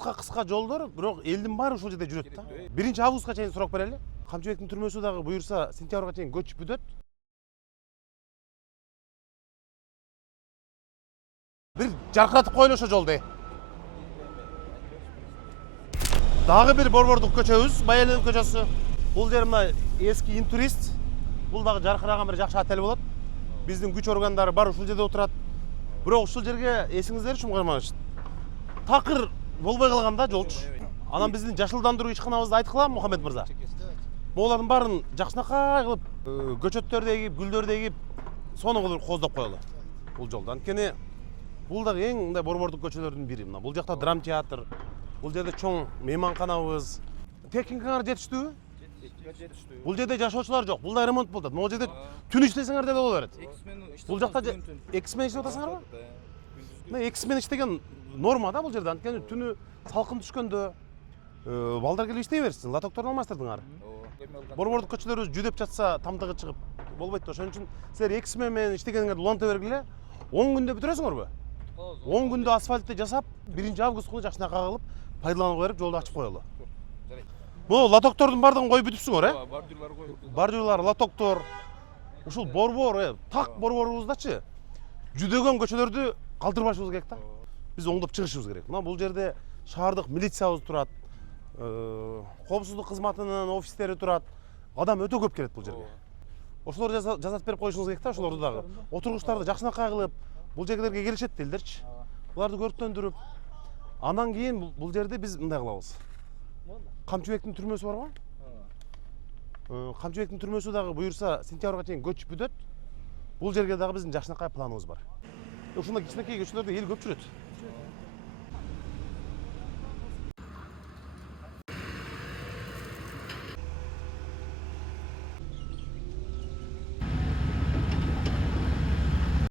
кыска жолдор, бирок элдин баары ушул жерде жүрөт да. 1-августка чейин сурак берели. Камчыбектин түрмөсү дагы буюрса сентябрга чейин көчүп бүтөт. Бир жаркыратып коелу ошо жолду. Дагы бир борбордук көчөбүз, Байелин көчөсү. Бул жер мына эски интурист. Бул дагы жаркыраган бир жакшы отель болот. Биздин күч органдары бар ушул жерде отурат. Бирок ушул жерге эсиңиздерчи Мукарманович, такыр болбой калган да жолчу. Анан биздин жашылдандыруу ишканабызды айткыламы, Мухаммед мырза? Булардын баарын жакшынакай кылып, көчөттөрдү эгип, гүлдөрдү эгип, сону кылып кооздоп коелу. Бул жолду. Анткени бул дагы эң мындай борбордук көчөлөрдүн бири. Мына бул жакта драм театр, бул жерде чоң мейманканабыз. Техникаңар жетиштүүбү? Бул жерде жашоочулар жок. Бул да ремонт болот. Могу жерде түн иштесеңер да боло берет. Бул жакта эксмен иштеп атасыңарбы? Мына эксмен иштеген норма да бул жерде. Анткени түнү салкын түшкөндө балдар келип иштей берсин. Лотокторду алмаштырдыңар. Борбордук көчөлөрүбүз жүдөп жатса, тамдыгы чыгып болбойт да. Ошон үчүн силер эксмен менен иштегениңерди уланта бергиле. 10 күндө бүтүрөсүңөрбү? 10 күндө асфальтты жасап, 1-август күнү жакшынакай кылып, пайдаланууга берип, жолду ачып коелу. Бул лотоктордун бардыгын коюп бүтүпсүңөр, Бордюрлар коюп. Бордюрлар, лотоктор. Ушул борбор, так борборубуздачы жүдөгөн көчөлөрдү калтырбашыбыз керек да. Биз оңдоп чыгышыбыз керек. Мына бул жерде шаардык милициябыз турат, коопсуздук кызматынын офистери турат. Адам өтө көп келет бул жерге. Ошолорду жасап берип коюшуңуз керек да, ошолорду дагы. Отургучтарды жакшынакай кылып, бул жерлерге келишет элдерчи. Буларды көрктөндүрүп, андан кийин бул жерде биз мындай кылабыз. Камчыбектин түрмөсү бар го? Камчыбектин түрмөсү дагы буюрса сентябрга чейин көчүп бүтөт. Бул жерге дагы биздин жакшынакай планыбыз бар. Ушундай кичинекей көчөлөрдө эл көп жүрөт.